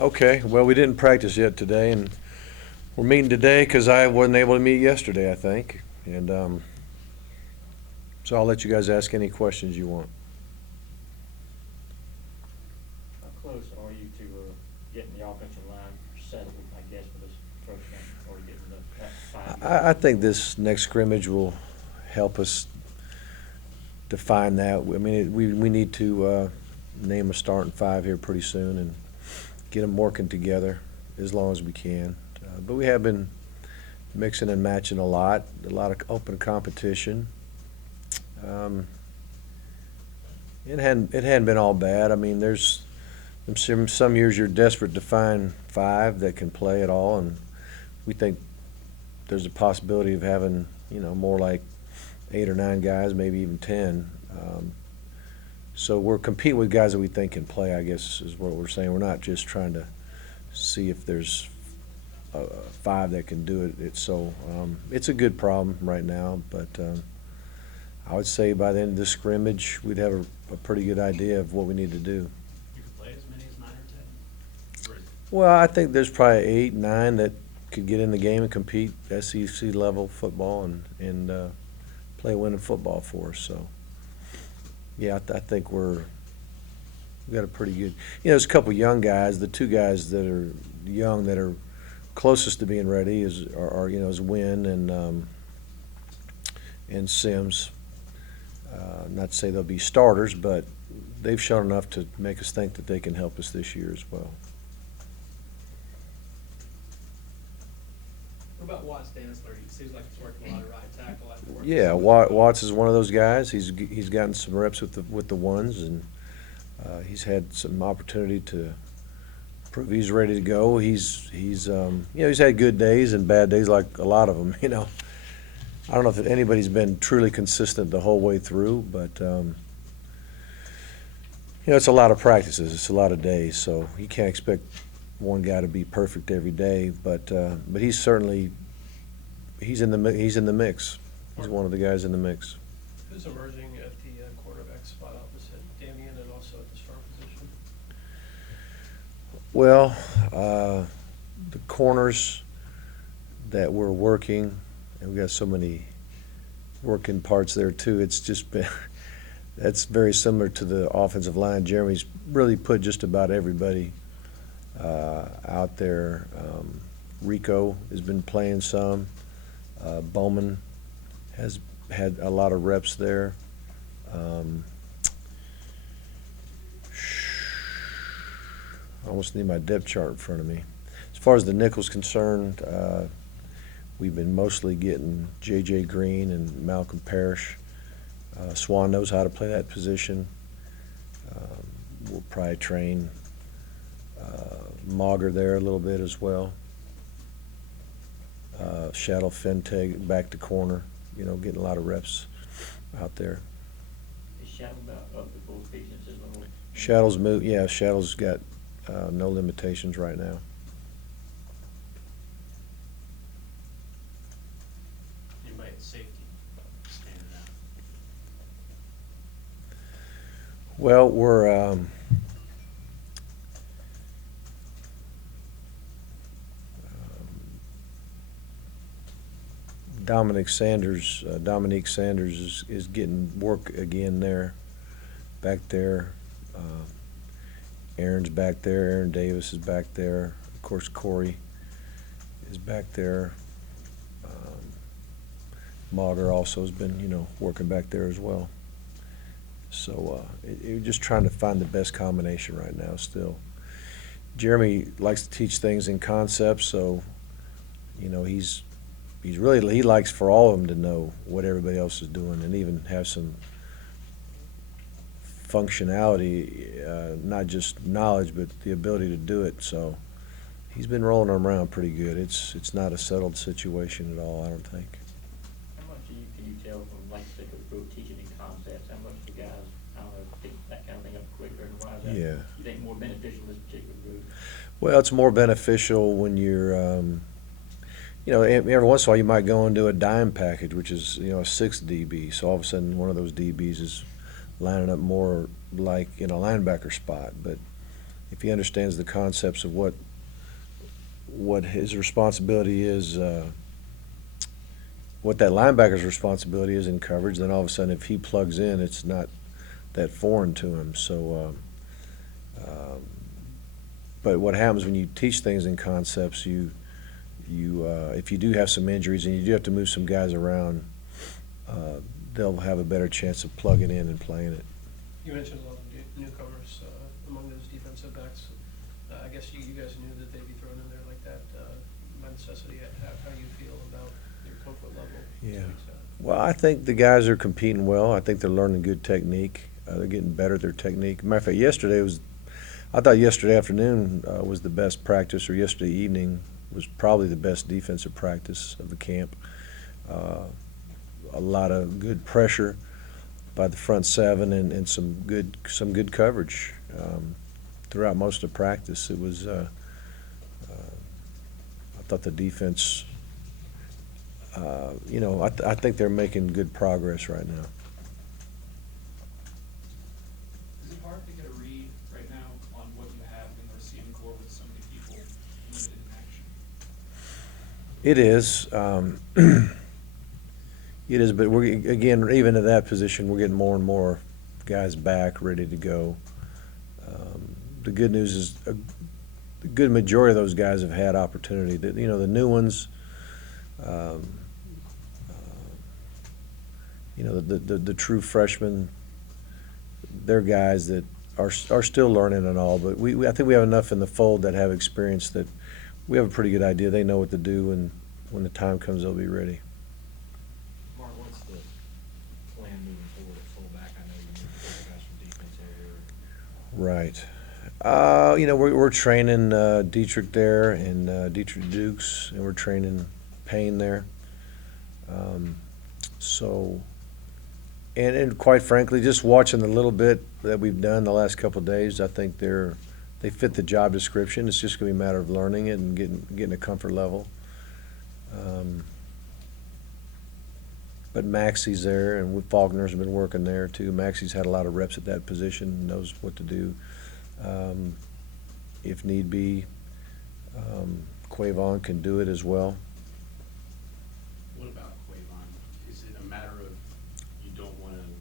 Okay, well, we didn't practice yet today, and we're meeting today because I wasn't able to meet yesterday, I think. And so I'll let you guys ask any questions you want. How close are you to getting the offensive line settled, I guess, for this first game, or getting that 5 I think this next scrimmage will help us define that. I mean, we need to name a starting five here pretty soon and get them working together as long as we can. But we have been mixing and matching a lot of open competition. It hadn't been all bad. I mean, there's some years you're desperate to find five that can play at all, and we think there's a possibility of having more like 8 or 9 guys, maybe even 10. So we're competing with guys that we think can play, I guess, is what we're saying. We're not just trying to see if there's 5 that can do it. It's a good problem right now, but I would say by the end of this scrimmage, we'd have a pretty good idea of what we need to do. You could play as many as 9 or 10? Or is it- Well, I think there's probably 8, 9 that could get in the game and compete SEC level football and play winning football for us. So, yeah, I think we've got a pretty good. There's a couple young guys. The 2 guys that are young that are closest to being ready is Wynn and Sims. Not to say they'll be starters, but they've shown enough to make us think that they can help us this year as well. What about Watts Dantzler? It seems like he's working a lot of right tackle. Yeah, Watts is one of those guys. He's gotten some reps with the ones, and he's had some opportunity to prove he's ready to go. He's had good days and bad days, like a lot of them. I don't know if anybody's been truly consistent the whole way through, but it's a lot of practices. It's a lot of days, so you can't expect one guy to be perfect every day. But he's certainly he's in the mix. He's one of the guys in the mix. Who's emerging at the quarterback spot opposite Damian and also at the star position? Well, the corners that we're working, and we got so many working parts there too. It's just been that's very similar to the offensive line. Jeremy's really put just about everybody out there. Rico has been playing some. Bowman has had a lot of reps there. I almost need my depth chart in front of me. As far as the nickel's concerned, we've been mostly getting J.J. Green and Malcolm Parrish. Swan knows how to play that position. We'll probably train Mauger there a little bit as well. Shadow Fenteg back to corner, getting a lot of reps out there. Is Shadow about up to full speed since his little? Shadow's moved. Yeah, Shadow's got no limitations right now. Anybody at safety standing out? Well, we're Dominique Sanders is getting work again there, back there. Aaron's back there. Aaron Davis is back there. Of course, Corey is back there. Mauger also has been, working back there as well. So you're just trying to find the best combination right now still. Jeremy likes to teach things in concepts, so, he likes for all of them to know what everybody else is doing and even have some functionality, not just knowledge, but the ability to do it. So he's been rolling them around pretty good. It's not a settled situation at all, I don't think. How much can you tell from, like, say, Coach Brewer teaching in concepts? How much the guys, I don't know, pick that kind of thing up quicker, and why is that? Yeah. You think more beneficial in this particular group? Well, it's more beneficial when you're, every once in a while you might go into a dime package, which is, a 6 DB. So all of a sudden one of those DBs is lining up more like in a linebacker spot. But if he understands the concepts of what his responsibility is, what that linebacker's responsibility is in coverage, then all of a sudden if he plugs in, it's not that foreign to him. So, but what happens when you teach things in concepts, if you do have some injuries and you do have to move some guys around, they'll have a better chance of plugging in and playing it. You mentioned a lot of newcomers among those defensive backs. I guess you guys knew that they'd be thrown in there like that by necessity. How do you feel about your comfort level? Yeah. 2 weeks out? Well, I think the guys are competing well. I think they're learning good technique. They're getting better at their technique. Matter of fact, I thought yesterday afternoon was the best practice, or yesterday evening was probably the best defensive practice of the camp. A lot of good pressure by the front seven and some good coverage throughout most of practice. It was I thought the defense, I think they're making good progress right now. Is it hard to get a read right now on what you have in the receiving core with so many people limited in action? It is. It is, but again, even at that position, we're getting more and more guys back, ready to go. The good news is the good majority of those guys have had opportunity. The new ones, the true freshmen, they're guys that are still learning and all. But I think we have enough in the fold that have experience that we have a pretty good idea. They know what to do, and when the time comes, they'll be ready. Mark, what's the plan moving forward at fullback? I know you moved the guys from defense area. Right. We're training Dietrich there and Dietrich Dukes, and we're training Payne there. And quite frankly, just watching the little bit that we've done the last couple of days, I think they fit the job description. It's just going to be a matter of learning it and getting a comfort level. But Maxie's there, and Faulkner's been working there too. Maxie's had a lot of reps at that position, knows what to do. If need be, Quavon can do it as well.